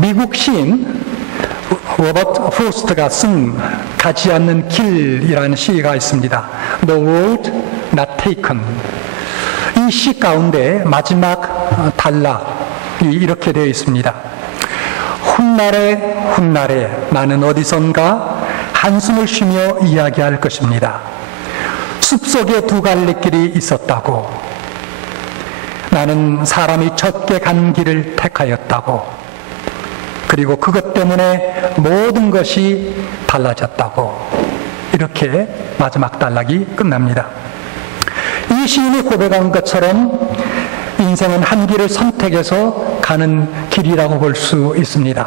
미국 시인 로버트 프로스트가 쓴 가지 않는 길이라는 시가 있습니다. The Road Not Taken. 이 시 가운데 마지막 단락이 이렇게 되어 있습니다. 훗날에 훗날에 나는 어디선가 한숨을 쉬며 이야기할 것입니다. 숲속에 두 갈래길이 있었다고. 나는 사람이 적게 간 길을 택하였다고. 그리고 그것 때문에 모든 것이 달라졌다고. 이렇게 마지막 단락이 끝납니다. 이 시인이 고백한 것처럼 인생은 한 길을 선택해서 가는 길이라고 볼 수 있습니다.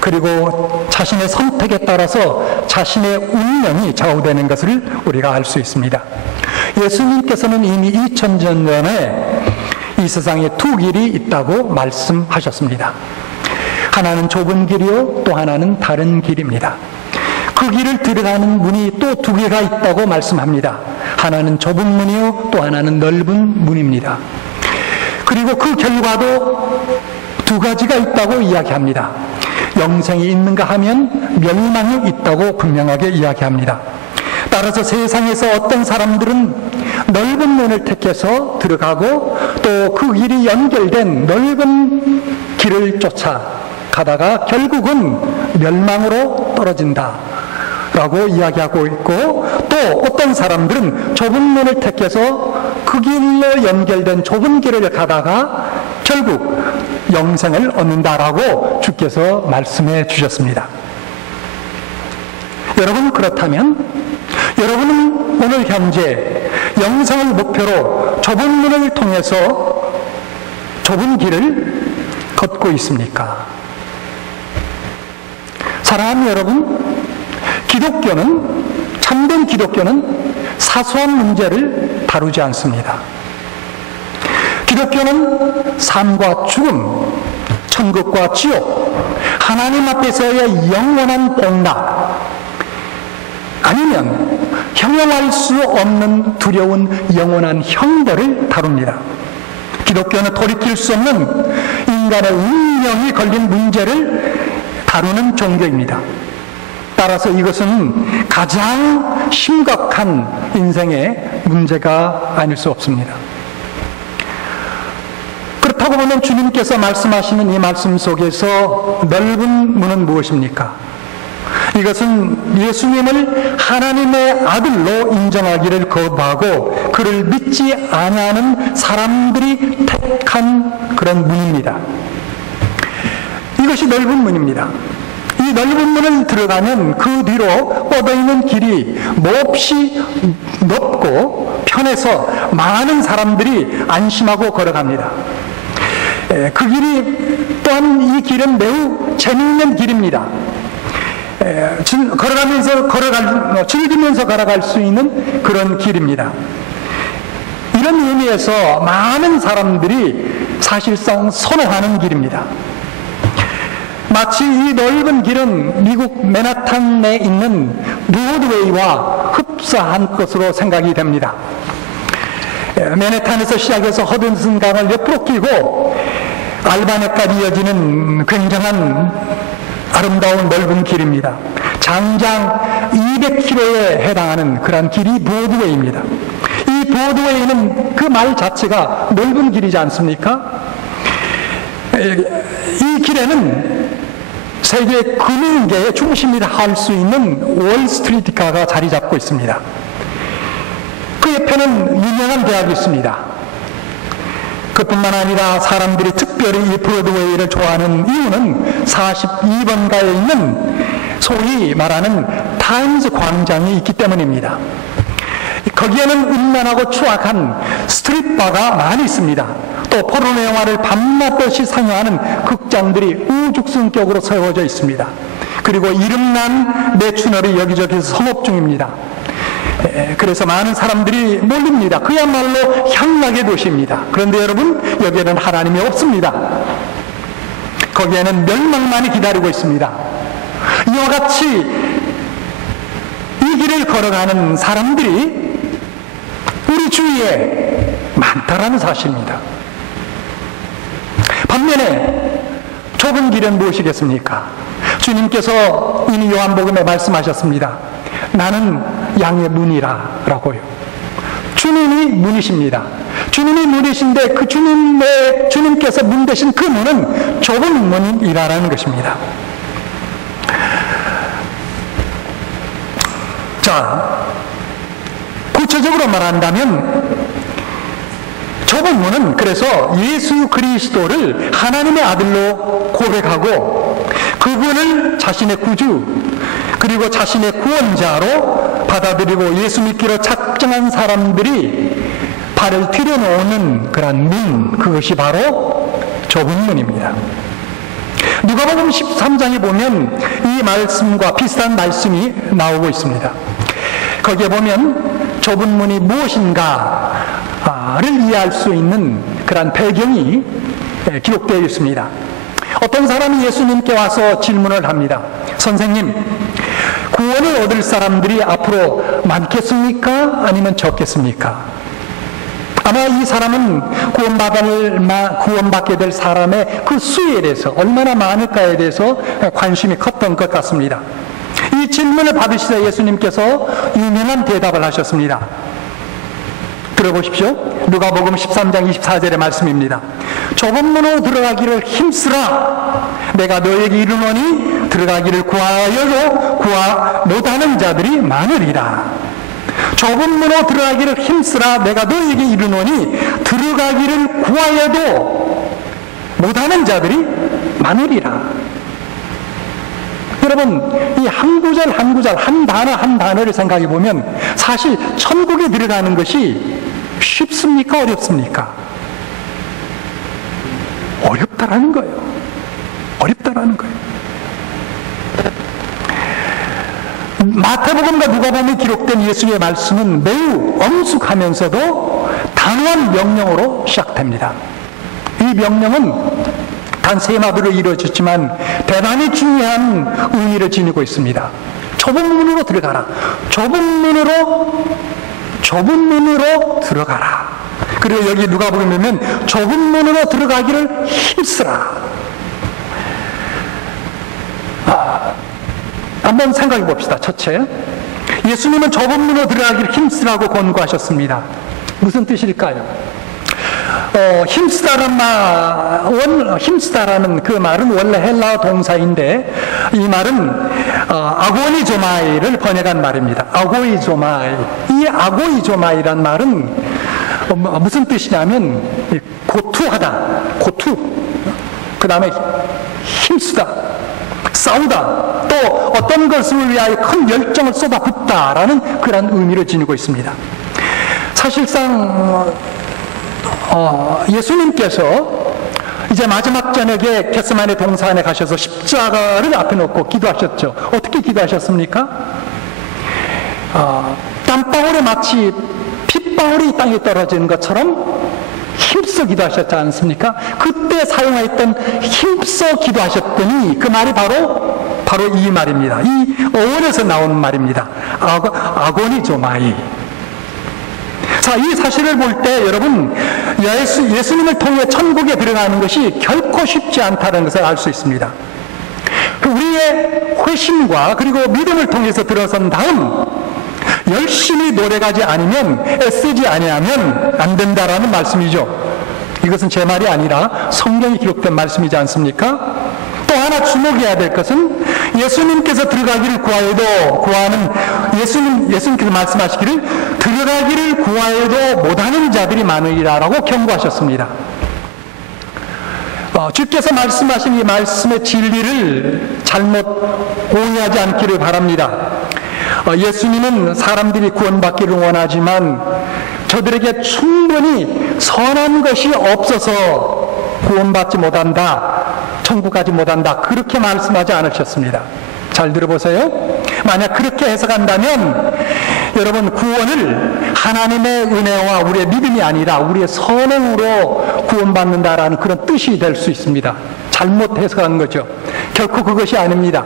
그리고 자신의 선택에 따라서 자신의 운명이 좌우되는 것을 우리가 알 수 있습니다. 예수님께서는 이미 2000년 전에 이 세상에 두 길이 있다고 말씀하셨습니다. 하나는 좁은 길이요, 또 하나는 다른 길입니다. 그 길을 들어가는 문이 또 두 개가 있다고 말씀합니다. 하나는 좁은 문이요, 또 하나는 넓은 문입니다. 그리고 그 결과도 두 가지가 있다고 이야기합니다. 영생이 있는가 하면 멸망이 있다고 분명하게 이야기합니다. 따라서 세상에서 어떤 사람들은 넓은 문을 택해서 들어가고 또 그 길이 연결된 넓은 길을 쫓아가다가 결국은 멸망으로 떨어진다 라고 이야기하고 있고, 또 어떤 사람들은 좁은 문을 택해서 그 길로 연결된 좁은 길을 가다가 결국 영생을 얻는다라고 주께서 말씀해 주셨습니다. 여러분, 그렇다면 여러분은 오늘 현재 영생을 목표로 좁은 문을 통해서 좁은 길을 걷고 있습니까? 사랑하는 여러분, 참된 기독교는 사소한 문제를 다루지 않습니다. 기독교는 삶과 죽음, 천국과 지옥, 하나님 앞에서의 영원한 복락, 아니면 형용할 수 없는 두려운 영원한 형벌을 다룹니다. 기독교는 돌이킬 수 없는 인간의 운명이 걸린 문제를 다루는 종교입니다. 따라서 이것은 가장 심각한 인생의 문제가 아닐 수 없습니다. 그렇다고 보면 주님께서 말씀하시는 이 말씀 속에서 넓은 문은 무엇입니까? 이것은 예수님을 하나님의 아들로 인정하기를 거부하고 그를 믿지 아니하는 사람들이 택한 그런 문입니다. 이것이 넓은 문입니다. 이 넓은 문을 들어가면 그 뒤로 뻗어있는 길이 몹시 넓고 편해서 많은 사람들이 안심하고 걸어갑니다. 그 길이 또한 이 길은 매우 재미있는 길입니다. 즐기면서 걸어갈 수 있는 그런 길입니다. 이런 의미에서 많은 사람들이 사실상 선호하는 길입니다. 마치 이 넓은 길은 미국 맨하탄에 있는 브로드웨이와 흡사한 것으로 생각이 됩니다. 맨하탄에서 시작해서 허든슨 강을 옆으로 끼고 알바네까지 이어지는 굉장한 아름다운 넓은 길입니다. 장장 200km에 해당하는 그런 길이 브로드웨이입니다. 이 브로드웨이는 그 말 자체가 넓은 길이지 않습니까? 이 길에는 세계 금융계의 중심이라 할 수 있는 월스트리트가가 자리 잡고 있습니다. 그 옆에는 유명한 대학이 있습니다. 그뿐만 아니라 사람들이 특별히 이 브로드웨이를 좋아하는 이유는 42번가에 있는 소위 말하는 타임즈 광장이 있기 때문입니다. 거기에는 음란하고 추악한 스트릿바가 많이 있습니다. 또 포르노 영화를 밤낮없이 상영하는 극장들이 우죽순격으로 세워져 있습니다. 그리고 이름난 매춘얼이 여기저기서 성업 중입니다. 그래서 많은 사람들이 몰립니다. 그야말로 향락의 도시입니다. 그런데 여러분, 여기에는 하나님이 없습니다. 거기에는 멸망만이 기다리고 있습니다. 이와 같이 이 길을 걸어가는 사람들이 우리 주위에 많다라는 사실입니다. 반면에 좁은 좁은 길은 무엇이겠습니까? 주님께서 이미 요한복음에 말씀하셨습니다. 나는 양의 문이라 라고요. 주님이 문이십니다. 주님이 문이신데 그 주님께서 문 되신 그 문은 좁은 문이라는 것입니다. 자, 구체적으로 말한다면 좁은 문은 그래서 예수 그리스도를 하나님의 아들로 고백하고 그분을 자신의 구주 그리고 자신의 구원자로 받아들이고 예수 믿기로 작정한 사람들이 발을 들여놓는 그런 문, 그것이 바로 좁은 문입니다. 누가복음 13장에 보면 이 말씀과 비슷한 말씀이 나오고 있습니다. 거기에 보면 좁은 문이 무엇인가를 이해할 수 있는 그런 배경이 기록되어 있습니다. 어떤 사람이 예수님께 와서 질문을 합니다. 선생님, 구원을 얻을 사람들이 앞으로 많겠습니까? 아니면 적겠습니까? 아마 이 사람은 구원받게 될 사람의 그 수에 대해서 얼마나 많을까에 대해서 관심이 컸던 것 같습니다. 이 질문을 받으시자 예수님께서 유명한 대답을 하셨습니다. 들어보십시오. 누가복음 13장 24절의 말씀입니다. 좁은 문으로 들어가기를 힘쓰라. 내가 너에게 이르노니 들어가기를 구하여도 구하 못하는 자들이 많으리라. 좁은 문으로 들어가기를 힘쓰라. 내가 너에게 이르노니 들어가기를 구하여도 못하는 자들이 많으리라. 여러분, 이 한 구절 한 구절, 한 단어 한 단어를 생각해 보면 사실 천국에 들어가는 것이 쉽습니까? 어렵습니까? 어렵다라는 거예요. 어렵다라는 거예요. 마태복음과 누가복음에 기록된 예수의 말씀은 매우 엄숙하면서도 단호한 명령으로 시작됩니다. 이 명령은 단 세 마디로 이루어졌지만 대단히 중요한 의미를 지니고 있습니다. 좁은 문으로 들어가라. 좁은 문으로 들어가라. 그리고 여기 누가복음에 보면 좁은 문으로 들어가기를 힘쓰라. 한번 생각해 봅시다. 첫째, 예수님은 좁은 문으로 들어가기를 힘쓰라고 권고하셨습니다. 무슨 뜻일까요? 힘쓰다라는 그 말은 원래 헬라어 동사인데 이 말은 아고니조마이를 번역한 말입니다. 아고이조마이. 이 아고이조마이란 말은 무슨 뜻이냐면 고투하다, 고투. 그 다음에 힘쓰다, 싸우다, 또 어떤 것을 위하여 큰 열정을 쏟아붓다라는 그런 의미를 지니고 있습니다. 사실상 예수님께서 이제 마지막 저녁에 겟세마네 동산에 가셔서 십자가를 앞에 놓고 기도하셨죠. 어떻게 기도하셨습니까? 땀방울에 마치 핏방울이 땅에 떨어지는 것처럼 힘써 기도하셨지 않습니까? 그때 사용했던 힘써 기도하셨더니 그 말이 바로 이 말입니다. 이 어원에서 나오는 말입니다. 아고니조마이. 자, 이 사실을 볼 때 여러분, 예수님을 통해 천국에 들어가는 것이 결코 쉽지 않다는 것을 알 수 있습니다. 우리의 회심과 그리고 믿음을 통해서 들어선 다음 열심히 노력하지 않으면, 애쓰지 아니하면 안 된다라는 말씀이죠. 이것은 제 말이 아니라 성경에 기록된 말씀이지 않습니까? 또 하나 주목해야 될 것은 예수님께서 들어가기를 구하여도 예수님께서 말씀하시기를 들어가기를 구하여도 못하는 자들이 많으리라라고 경고하셨습니다. 주께서 말씀하신 이 말씀의 진리를 잘못 오해하지 않기를 바랍니다. 예수님은 사람들이 구원받기를 원하지만 저들에게 충분히 선한 것이 없어서 구원받지 못한다, 천국 가지 못한다, 그렇게 말씀하지 않으셨습니다. 잘 들어보세요. 만약 그렇게 해석한다면 여러분, 구원을 하나님의 은혜와 우리의 믿음이 아니라 우리의 선행으로 구원받는다라는 그런 뜻이 될 수 있습니다. 잘못 해석한 거죠. 결코 그것이 아닙니다.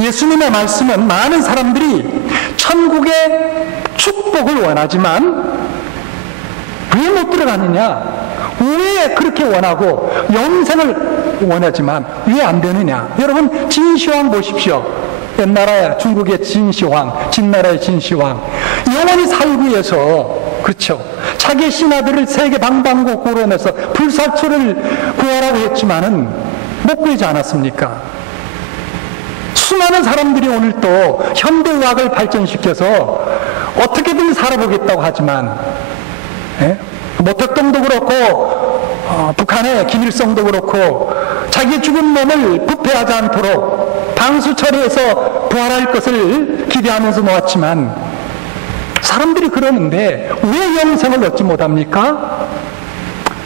예수님의 말씀은 많은 사람들이 천국의 축복을 원하지만 왜 못 들어가느냐? 왜 그렇게 원하고 영생을 원하지만 왜 안 되느냐? 여러분, 진시황 보십시오. 옛나라에 중국의 진시황, 진나라의 진시황, 영원히 살기 위해서, 그렇죠, 자기 신하들을 세계 방방곡곡으로 내서 불살초를 구하라고 했지만은 못 구하지 않았습니까? 수많은 사람들이 오늘 또 현대의학을 발전시켜서 어떻게든 살아보겠다고 하지만, 모택동도 그렇고 북한의 김일성도 그렇고 자기 죽은 몸을 부패하지 않도록 방수 처리해서 부활할 것을 기대하면서 놓았지만, 사람들이 그러는데 왜 영생을 얻지 못합니까?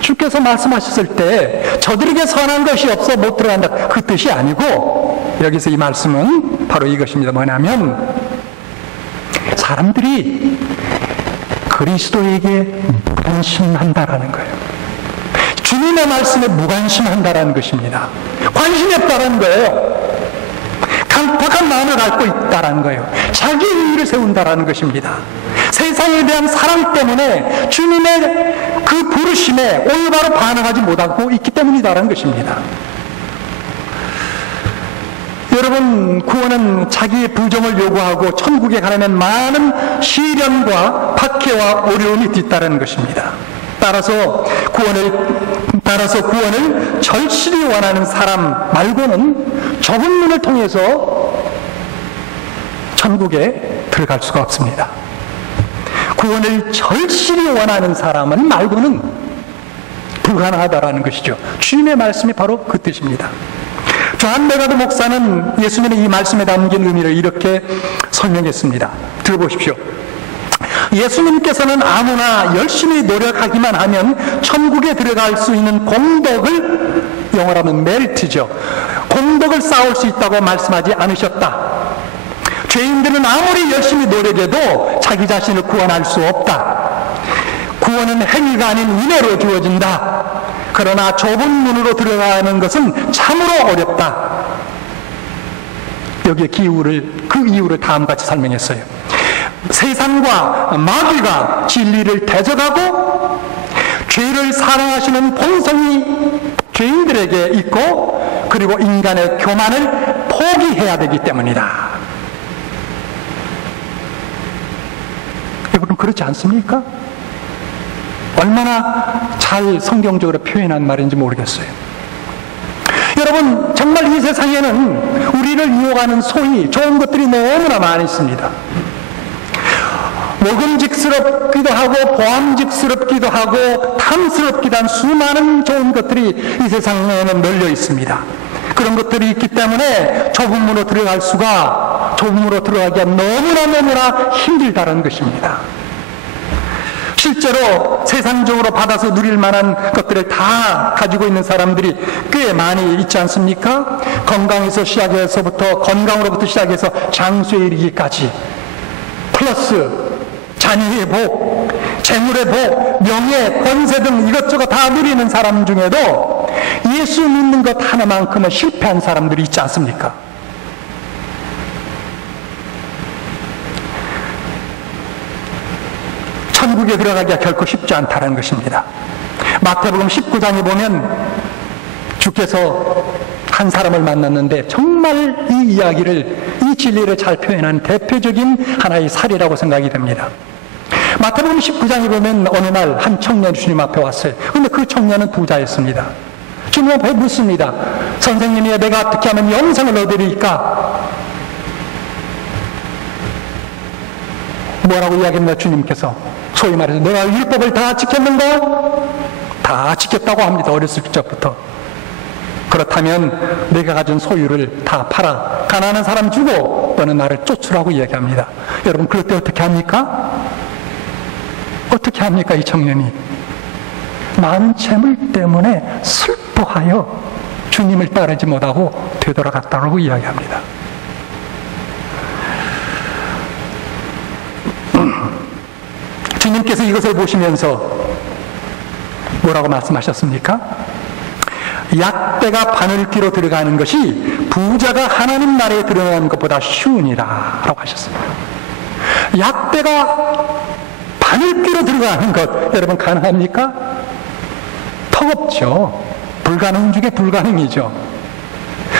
주께서 말씀하셨을 때 저들에게 선한 것이 없어 못 들어간다, 그 뜻이 아니고, 여기서 이 말씀은 바로 이것입니다. 뭐냐면 사람들이 그리스도에게 무관심한다라는 거예요. 주님의 말씀에 무관심한다라는 것입니다. 관심이 없다라는 거예요. 강팍한 마음을 갖고 있다라는 거예요. 자기 의의를 세운다라는 것입니다. 세상에 대한 사랑 때문에 주님의 그 부르심에 올바로 반응하지 못하고 있기 때문이다라는 것입니다. 여러분, 구원은 자기의 부정을 요구하고 천국에 가려면 많은 시련과 박해와 어려움이 뒤따르는 것입니다. 따라서 구원을 절실히 원하는 사람 말고는 좁은 문을 통해서 천국에 들어갈 수가 없습니다. 구원을 절실히 원하는 사람은 말고는 불가능하다라는 것이죠. 주님의 말씀이 바로 그 뜻입니다. 존 메가드 목사는 예수님의 이 말씀에 담긴 의미를 이렇게 설명했습니다. 들어보십시오. 예수님께서는 아무나 열심히 노력하기만 하면 천국에 들어갈 수 있는 공덕을, 영어로 하면 메리트죠, 공덕을 쌓을 수 있다고 말씀하지 않으셨다. 죄인들은 아무리 열심히 노력해도 자기 자신을 구원할 수 없다. 구원은 행위가 아닌 은혜로 주어진다. 그러나 좁은 문으로 들어가는 것은 참으로 어렵다. 여기에 그 이유를 다음과 같이 설명했어요. 세상과 마귀가 진리를 대적하고 죄를 사랑하시는 본성이 죄인들에게 있고, 그리고 인간의 교만을 포기해야 되기 때문이다. 여러분, 그렇지 않습니까? 얼마나 잘 성경적으로 표현한 말인지 모르겠어요. 여러분, 정말 이 세상에는 우리를 유혹하는 소위 좋은 것들이 너무나 많이 있습니다. 먹음직스럽기도 하고 보암직스럽기도 하고 탐스럽기도 한 수많은 좋은 것들이 이 세상에는 널려 있습니다. 그런 것들이 있기 때문에 좁은 문으로 들어가기가 너무나 힘들다는 것입니다. 실제로 세상적으로 받아서 누릴 만한 것들을 다 가지고 있는 사람들이 꽤 많이 있지 않습니까? 건강으로부터 시작해서 장수에 이르기까지, 플러스 자녀의 복, 재물의 복, 명예, 권세 등 이것저것 다 누리는 사람 중에도 예수 믿는 것 하나만큼은 실패한 사람들이 있지 않습니까? 천국에 들어가기가 결코 쉽지 않다는 것입니다. 마태복음 19장에 보면 주께서 한 사람을 만났는데 정말 이 이야기를, 이 진리를 잘 표현한 대표적인 하나의 사례라고 생각이 됩니다. 마태복음 19장에 보면 어느 날 한 청년이 주님 앞에 왔어요. 그런데 그 청년은 부자였습니다. 주님 앞에 묻습니다. 선생님이, 내가 어떻게 하면 영생을 얻으리까? 뭐라고 이야기합니까? 주님께서 소위 말해서 내가 율법을 다 지켰는가? 다 지켰다고 합니다. 어렸을 적부터. 그렇다면 내가 가진 소유를 다 팔아 가난한 사람 주고 너는 나를 쫓으라고 이야기합니다. 여러분, 그럴 때 어떻게 합니까? 어떻게 합니까? 이 청년이 많은 재물 때문에 슬퍼하여 주님을 따르지 못하고 되돌아갔다고 이야기합니다. 주님께서 이것을 보시면서 뭐라고 말씀하셨습니까? 약대가 바늘귀로 들어가는 것이 부자가 하나님 나라에 들어가는 것보다 쉬우니라 라고 하셨습니다. 약대가 바늘귀로 들어가는 것, 여러분 가능합니까? 턱없죠. 불가능 중에 불가능이죠.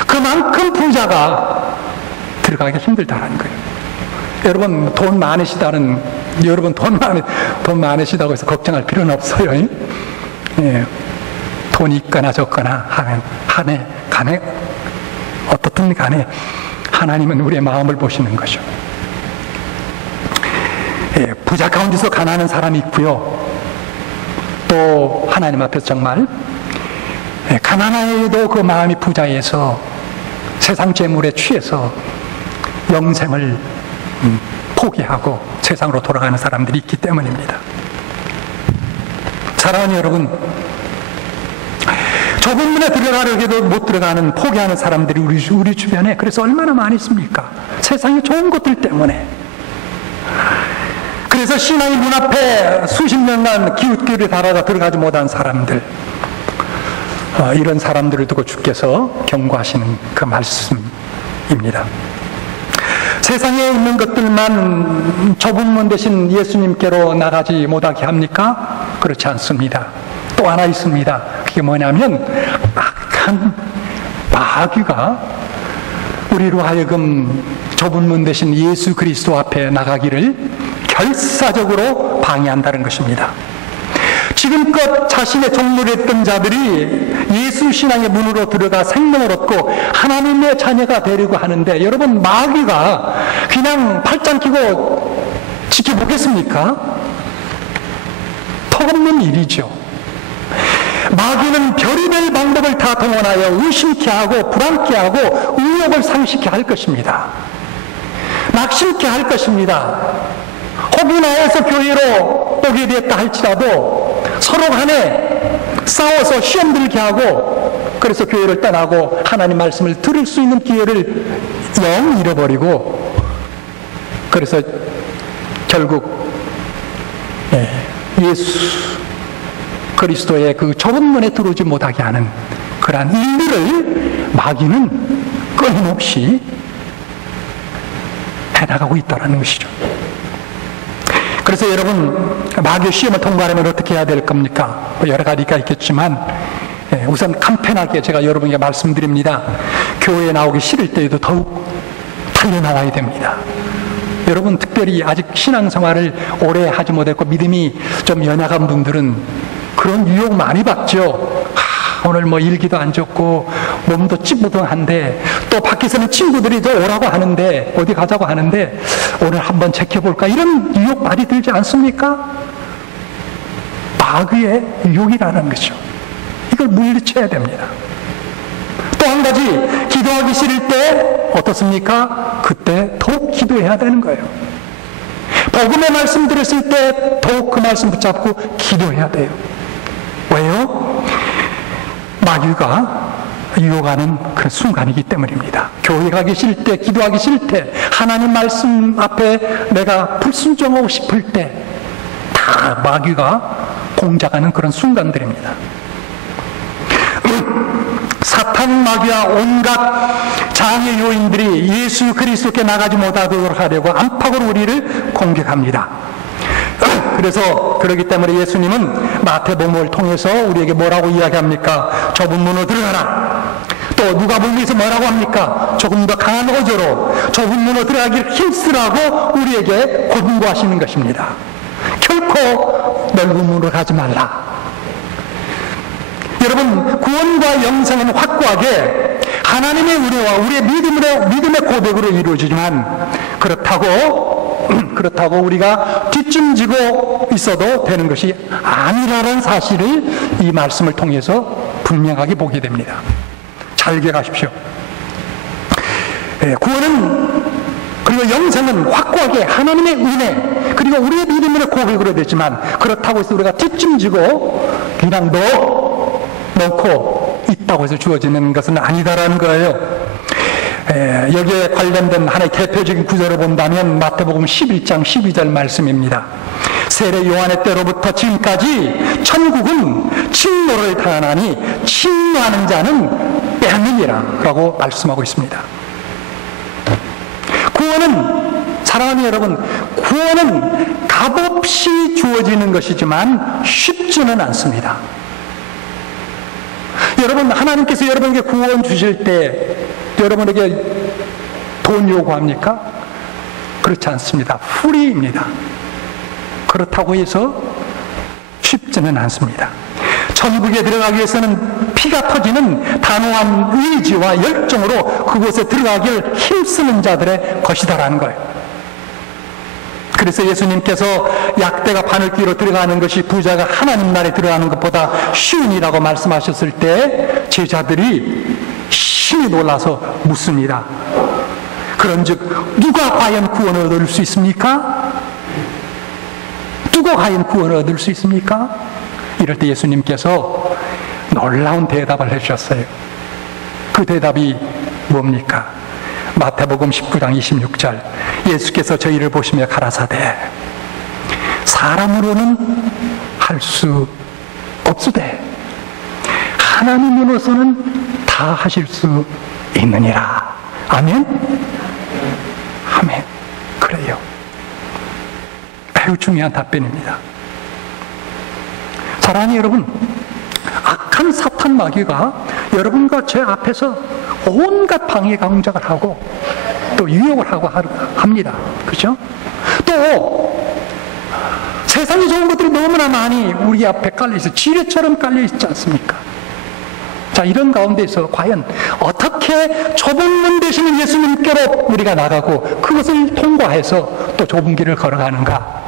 그만큼 부자가 들어가기 힘들다는 거예요. 여러분 돈 많으시다고 해서 걱정할 필요는 없어요. 예, 돈이 있거나 적거나 간에 어떻든 간에 하나님은 우리의 마음을 보시는 거죠. 예, 부자 가운데서 가난한 사람이 있고요. 또 하나님 앞에서 정말 가난해도 그 마음이 부자에서 세상 재물에 취해서 영생을 포기하고 세상으로 돌아가는 사람들이 있기 때문입니다. 사랑하는 여러분, 좁은 문에 들어가려 해도 못 들어가는 포기하는 사람들이 우리 주변에 그래서 얼마나 많이 있습니까? 세상의 좋은 것들 때문에. 그래서 신앙의 문 앞에 수십 년간 기웃기웃이 달아가 들어가지 못한 사람들, 이런 사람들을 두고 주께서 경고하시는 그 말씀입니다. 세상에 있는 것들만 좁은 문 대신 예수님께로 나가지 못하게 합니까? 그렇지 않습니다. 또 하나 있습니다. 그게 뭐냐면 악한 마귀가 우리로 하여금 좁은 문 대신 예수 그리스도 앞에 나가기를 결사적으로 방해한다는 것입니다. 지금껏 자신의 종로를 했던 자들이 예수 신앙의 문으로 들어가 생명을 얻고 하나님의 자녀가 되려고 하는데, 여러분 마귀가 그냥 팔짱 끼고 지켜보겠습니까? 턱없는 일이죠. 마귀는 별의별 방법을 다 동원하여 의심케 하고 불안케 하고 의욕을 상실케 할 것입니다. 낙심케 할 것입니다. 혹이나 해서 교회로 오게 됐다 할지라도 서로 간에 싸워서 시험 들게 하고, 그래서 교회를 떠나고 하나님 말씀을 들을 수 있는 기회를 영 잃어버리고, 그래서 결국 예수 그리스도의 그 좁은 문에 들어오지 못하게 하는 그러한 일들을 마귀는 끊임없이 해나가고 있다는 것이죠. 그래서 여러분, 마귀의 시험을 통과하려면 어떻게 해야 될 겁니까? 여러 가지가 있겠지만 우선 간편하게 제가 여러분에게 말씀드립니다. 교회에 나오기 싫을 때에도 더욱 달려나와야 됩니다. 여러분, 특별히 아직 신앙생활을 오래 하지 못했고 믿음이 좀 연약한 분들은 그런 유혹 많이 받죠. 오늘 뭐 일기도 안 좋고 몸도 찌뿌둥한데, 또 밖에서는 친구들이 저 오라고 하는데, 어디 가자고 하는데 오늘 한번 지켜볼까, 이런 유혹 많이 들지 않습니까? 마귀의 유혹이라는 거죠. 이걸 물리쳐야 됩니다. 또 한 가지, 기도하기 싫을 때 어떻습니까? 그때 더욱 기도해야 되는 거예요. 복음의 말씀 들었을 때 더욱 그 말씀 붙잡고 기도해야 돼요. 왜요? 마귀가 유혹하는 그런 순간이기 때문입니다. 교회 가기 싫을 때, 기도하기 싫을 때, 하나님 말씀 앞에 내가 불순종하고 싶을 때, 다 마귀가 공작하는 그런 순간들입니다. 사탄 마귀와 온갖 장애 요인들이 예수 그리스도께 나가지 못하도록 하려고 안팎으로 우리를 공격합니다. 그래서 그렇기 때문에 예수님은 마태복음을 통해서 우리에게 뭐라고 이야기합니까? 좁은 문으로 들어가라. 또 누가복음에서 뭐라고 합니까? 조금 더 강한 어조로 좁은 문으로 들어가기를 힘쓰라고 우리에게 권고하시는 것입니다. 결코 넓은 문으로 가지 말라. 여러분, 구원과 영생은 확고하게 하나님의 은혜와 우리의 믿음의 고백으로 이루어지지만, 그렇다고 우리가 뒷짐지고 있어도 되는 것이 아니라는 사실을 이 말씀을 통해서 분명하게 보게 됩니다. 잘 기억하십시오. 구원은, 그리고 영생은 확고하게 하나님의 은혜, 그리고 우리의 믿음의 고백으로 되지만, 그렇다고 해서 우리가 뒷짐지고 그냥 넣고 있다고 해서 주어지는 것은 아니다라는 거예요. 여기에 관련된 하나의 대표적인 구절을 본다면 마태복음 11장 12절 말씀입니다. 세례 요한의 때로부터 지금까지 천국은 침노를 당하나니 침노하는 자는 빼앗느니라 라고 말씀하고 있습니다. 구원은, 사랑하는 여러분, 구원은 값없이 주어지는 것이지만 쉽지는 않습니다. 여러분, 하나님께서 여러분에게 구원 주실 때 여러분에게 돈 요구합니까? 그렇지 않습니다. 프리입니다. 그렇다고 해서 쉽지는 않습니다. 천국에 들어가기 위해서는 피가 터지는 단호한 의지와 열정으로 그곳에 들어가길 힘쓰는 자들의 것이다라는 거예요. 그래서 예수님께서 약대가 바늘 귀로 들어가는 것이 부자가 하나님 나라에 들어가는 것보다 쉬운이라고 말씀하셨을 때 제자들이 심히 놀라서 묻습니다. 그런즉 누가 과연 구원을 얻을 수 있습니까? 누가 과연 구원을 얻을 수 있습니까? 이럴 때 예수님께서 놀라운 대답을 해주셨어요. 그 대답이 뭡니까? 마태복음 19장 26절, 예수께서 저희를 보시며 가라사대 사람으로는 할 수 없으되 하나님으로서는 다 하실 수 있느니라. 아멘? 아멘. 그래요. 매우 중요한 답변입니다. 사랑하는 여러분, 악한 사탄 마귀가 여러분과 제 앞에서 온갖 방해 강작을 하고 또 유혹을 하고 합니다. 그죠? 또 세상에 좋은 것들이 너무나 많이 우리 앞에 깔려있어 지뢰처럼 깔려있지 않습니까? 자, 이런 가운데서 과연 어떻게 좁은 문 되시는 예수님께로 우리가 나가고 그것을 통과해서 또 좁은 길을 걸어가는가?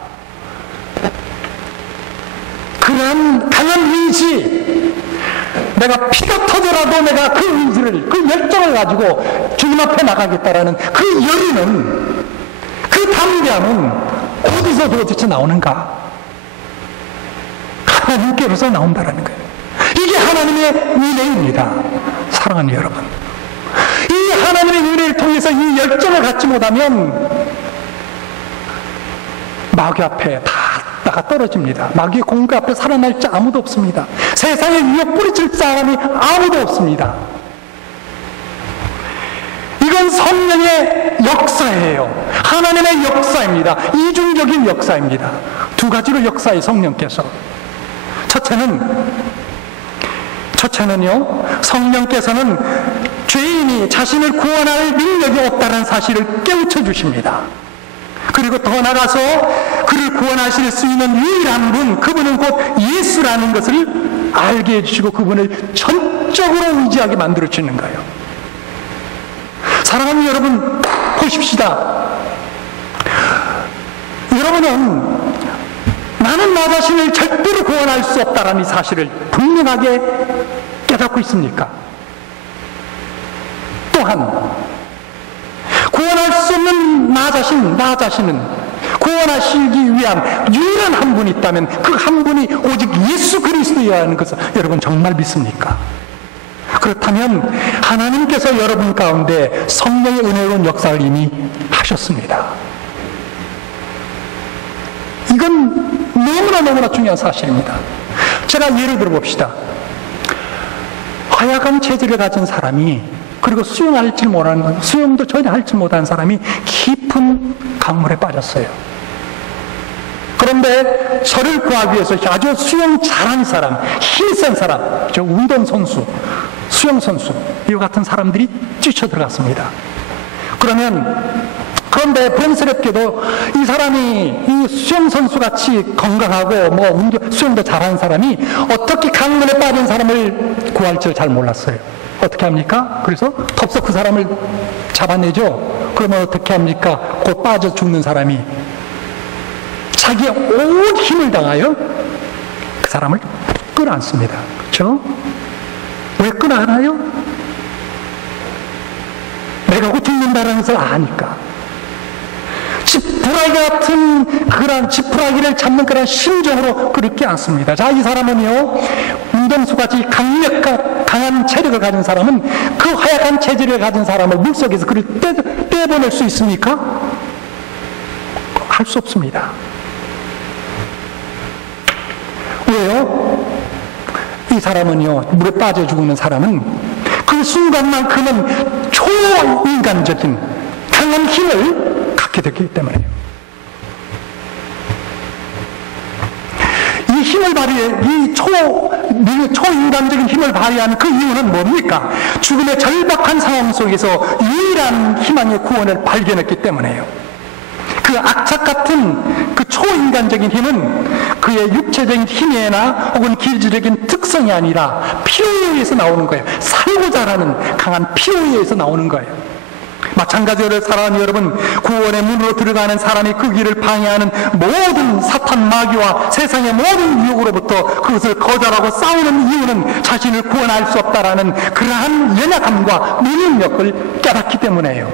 그런 강한 의지, 내가 피가 터져라도 내가 그 의지를, 그 열정을 가지고 주님 앞에 나가겠다라는 그 열의는, 그 담대함은 어디서 도대체 나오는가? 하나님께로서 나온다라는 거예요. 이게 하나님의 은혜입니다. 사랑하는 여러분, 이 하나님의 은혜를 통해서 이 열정을 갖지 못하면 마귀 앞에 다 나가 떨어집니다. 마귀의 공격 앞에 살아날 자 아무도 없습니다. 세상에 위협 뿌리칠 사람이 아무도 없습니다. 이건 성령의 역사예요. 하나님의 역사입니다. 이중적인 역사입니다. 두 가지로 역사의 성령께서. 첫째는요, 성령께서는 죄인이 자신을 구원할 능력이 없다는 사실을 깨우쳐 주십니다. 그리고 더 나아가서 그를 구원하실 수 있는 유일한 분, 그분은 곧 예수라는 것을 알게 해주시고 그분을 전적으로 의지하게 만들어주는 거예요. 사랑하는 여러분, 보십시다. 여러분은 나는 나 자신을 절대로 구원할 수 없다는 이 사실을 분명하게 깨닫고 있습니까? 또한 구원할 수 없는 나 자신은 구원하시기 위한 유일한 한 분이 있다면 그 한 분이 오직 예수 그리스도라는 것을 여러분 정말 믿습니까? 그렇다면 하나님께서 여러분 가운데 성령의 은혜로운 역사를 이미 하셨습니다. 이건 너무나 중요한 사실입니다. 제가 예를 들어 봅시다. 허약한 체질을 가진 사람이, 그리고 수영도 전혀 할 줄 못하는 사람이 깊은 강물에 빠졌어요. 그런데 저를 구하기 위해서 아주 수영 잘하는 사람, 힘센 사람, 운동선수, 수영선수, 이와 같은 사람들이 뛰쳐들어갔습니다. 그런데 번스럽게도 이 사람이 이 수영선수 같이 건강하고 수영도 잘하는 사람이 어떻게 강물에 빠진 사람을 구할 줄 잘 몰랐어요. 어떻게 합니까? 그래서 덥석 그 사람을 잡아내죠. 그러면 어떻게 합니까? 곧 빠져 죽는 사람이 자기의 온 힘을 다하여 그 사람을 끌어안습니다. 그렇죠? 왜 끌어안아요? 내가 곧 죽는다는 것을 아니까. 지푸라기 같은 그런 지푸라기를 잡는 그런 심정으로 그렇게 않습니다. 자, 이 사람은요, 운동수같이 강한 체력을 가진 사람은 그 허약한 체질을 가진 사람을 물속에서 그를 떼보낼 수 있습니까? 할 수 없습니다. 왜요? 이 사람은요, 물에 빠져 죽는 사람은 그 순간만큼은 초인간적인 강한 힘을 갖게 됐기 때문에요. 이 힘을 발휘해, 이 초인간적인 힘을 발휘하는 그 이유는 뭡니까? 죽음의 절박한 상황 속에서 유일한 희망의 구원을 발견했기 때문에요. 그 악착 같은 그 초인간적인 힘은 그의 육체적인 힘이나 혹은 기질적인 특성이 아니라 필요에 의해서 나오는 거예요. 살고자 하는 강한 필요에 의해서 나오는 거예요. 마찬가지로 사랑하는 여러분, 구원의 문으로 들어가는 사람이 그 길을 방해하는 모든 사탄 마귀와 세상의 모든 유혹으로부터 그것을 거절하고 싸우는 이유는 자신을 구원할 수 없다라는 그러한 연약함과 무능력을 깨닫기 때문에요.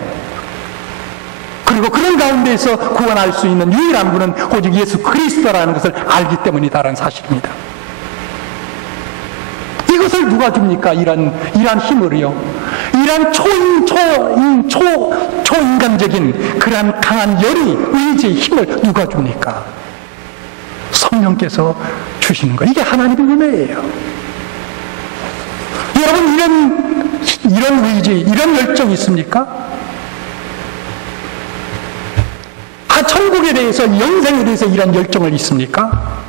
그리고 그런 가운데에서 구원할 수 있는 유일한 분은 오직 예수 그리스도라는 것을 알기 때문이다라는 사실입니다. 이것을 누가 줍니까? 이런 힘을요. 이런 초인간적인 그러한 강한 열의, 의지의 힘을 누가 줍니까? 성령께서 주시는 거예요. 이게 하나님의 은혜예요. 여러분, 이런 의지, 이런 열정이 있습니까? 천국에 대해서, 영생에 대해서 이런 열정을 있습니까?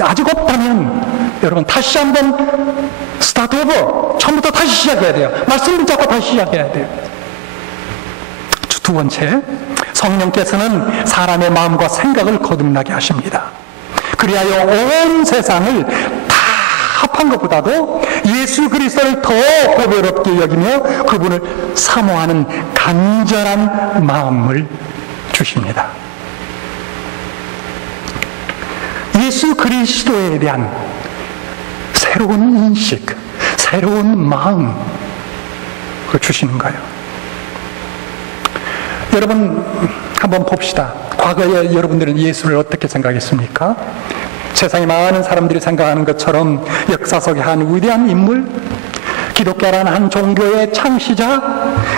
아직 없다면 여러분 다시 한번 스타트 오버, 처음부터 다시 시작해야 돼요. 말씀 붙잡고 다시 시작해야 돼요. 두 번째, 성령께서는 사람의 마음과 생각을 거듭나게 하십니다. 그리하여 온 세상을 다 합한 것보다도 예수 그리스도를 더 보배롭게 여기며 그분을 사모하는 간절한 마음을 주십니다. 예수 그리스도에 대한 새로운 인식, 새로운 마음을 주시는 거예요. 여러분, 한번 봅시다. 과거에 여러분들은 예수를 어떻게 생각했습니까? 세상에 많은 사람들이 생각하는 것처럼 역사 속의 한 위대한 인물, 기독교라는 한 종교의 창시자,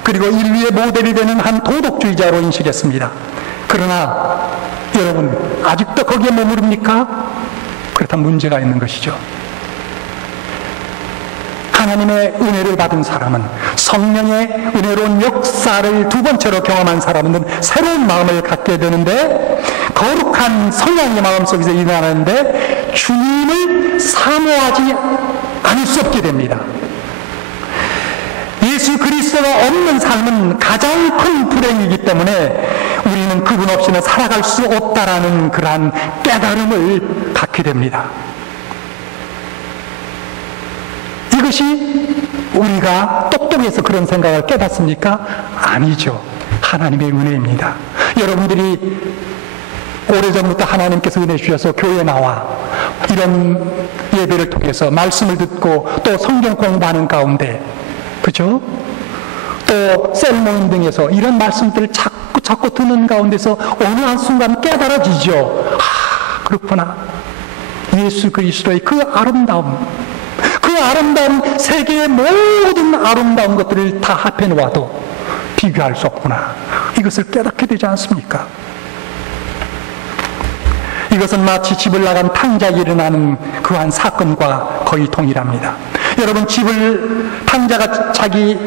그리고 인류의 모델이 되는 한 도덕주의자로 인식했습니다. 그러나 여러분, 아직도 거기에 머무릅니까? 그렇다면 문제가 있는 것이죠. 하나님의 은혜를 받은 사람은, 성령의 은혜로운 역사를 두 번째로 경험한 사람은 새로운 마음을 갖게 되는데, 거룩한 성령의 마음속에서 일어나는데 주님을 사모하지 않을 수 없게 됩니다. 예수 그리스도가 없는 삶은 가장 큰 불행이기 때문에 우리는 그분 없이는 살아갈 수 없다라는 그러한 깨달음을 갖게 됩니다. 이것이 우리가 똑똑해서 그런 생각을 깨닫습니까? 아니죠. 하나님의 은혜입니다. 여러분들이 오래전부터 하나님께서 은혜 주셔서 교회에 나와 이런 예배를 통해서 말씀을 듣고 또 성경 공부하는 가운데, 그죠? 또 셀모임 등에서 이런 말씀들을 자꾸 듣는 가운데서 어느 한순간 깨달아지죠. 그렇구나. 예수 그리스도의 그 아름다움, 세계의 모든 아름다운 것들을 다 합해 놓아도 비교할 수 없구나. 이것을 깨닫게 되지 않습니까? 이것은 마치 집을 나간 탕자에게 일어나는 그러한 사건과 거의 동일합니다. 여러분, 탕자가 자기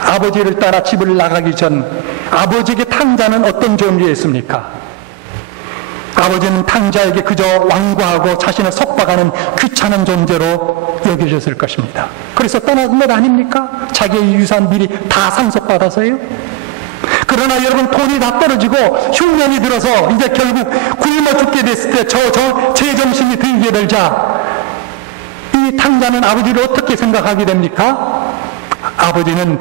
아버지를 따라 집을 나가기 전 아버지에게 탕자는 어떤 존재였습니까? 아버지는 탕자에게 그저 완고하고 자신을 속박하는 귀찮은 존재로 여겨졌을 것입니다. 그래서 떠나는 것 아닙니까? 자기의 유산 미리 다 상속받아서요. 그러나 여러분, 돈이 다 떨어지고 흉년이 들어서 이제 결국 굶어 죽게 됐을 때 제정신이 들게 되자 이 탕자는 아버지를 어떻게 생각하게 됩니까? 아버지는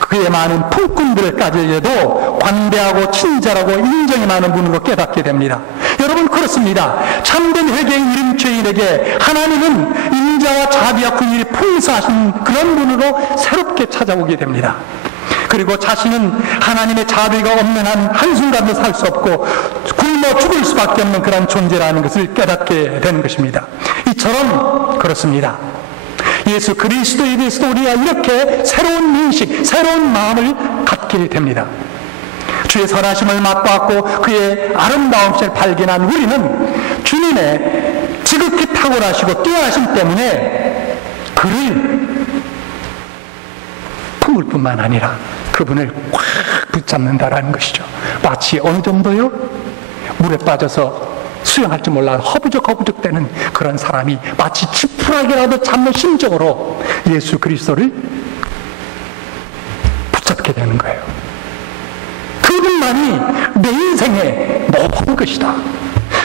그의 많은 품꾼들까지에도 관대하고 친절하고 인정이 많은 분으로 깨닫게 됩니다. 여러분, 그렇습니다. 참된 회개의 이름 죄인에게 하나님은 인자와 자비와 긍휼이 풍성하신 그런 분으로 새롭게 찾아오게 됩니다. 그리고 자신은 하나님의 자비가 없는 한 한순간도 살 수 없고 굶어 죽을 수밖에 없는 그런 존재라는 것을 깨닫게 되는 것입니다. 이처럼 그렇습니다. 예수 그리스도에 대해서도 우리가 이렇게 새로운 인식, 새로운 마음을 갖게 됩니다. 주의 선하심을 맛보았고 그의 아름다움을 발견한 우리는 주님의 지극히 탁월하시고 뛰어나심 때문에 그를 품을 뿐만 아니라 그분을 꽉 붙잡는다라는 것이죠. 마치 어느 정도요? 물에 빠져서 수영할 줄 몰라 허부적허부적대는 그런 사람이 마치 지푸라기라도 잡는 심정으로 예수 그리스도를 붙잡게 되는 거예요. 그분만이 내 인생의 모든 것이다.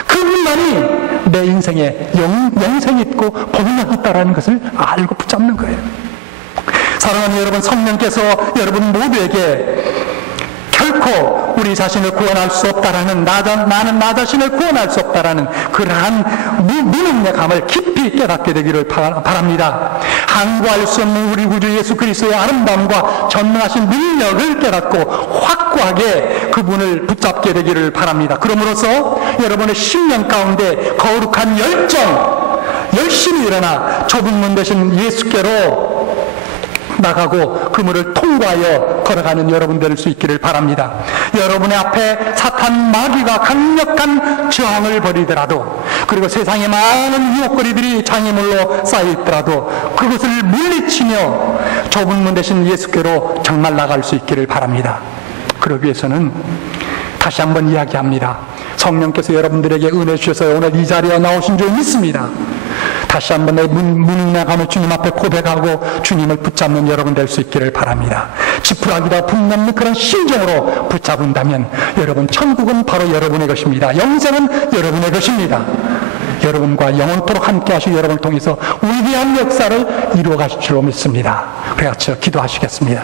그분만이 내 인생에 영생이 있고 복락이 있다는 것을 알고 붙잡는 거예요. 사랑하는 여러분, 성령께서 여러분 모두에게 결코 우리 자신을 구원할 수 없다라는, 나는 나 자신을 구원할 수 없다라는 그러한 무능력함을 깊이 깨닫게 되기를 바랍니다. 항구할 수 없는 우리 구주 예수 그리스도의 아름다움과 전능하신 능력을 깨닫고 확고하게 그분을 붙잡게 되기를 바랍니다. 그러므로서 여러분의 심령 가운데 거룩한 열정, 열심히 일어나 좁은 문 대신 예수께로 나가고 그물을 통과하여 걸어가는 여러분 될 수 있기를 바랍니다. 여러분의 앞에 사탄 마귀가 강력한 저항을 벌이더라도, 그리고 세상에 많은 유혹거리들이 장애물로 쌓여있더라도 그것을 물리치며 좁은 문 대신 예수께로 정말 나갈 수 있기를 바랍니다. 그러기 위해서는 다시 한번 이야기합니다. 성령께서 여러분들에게 은혜 주셔서 오늘 이 자리에 나오신 줄 믿습니다. 다시 한번 내 무능력함을 주님 앞에 고백하고 주님을 붙잡는 여러분 될 수 있기를 바랍니다. 지푸라기다 붙잡는 그런 심정으로 붙잡은다면 여러분, 천국은 바로 여러분의 것입니다. 영생은 여러분의 것입니다. 여러분과 영원토록 함께 하시고 여러분을 통해서 위대한 역사를 이루어 가실 줄로 믿습니다. 그래서 기도하시겠습니다.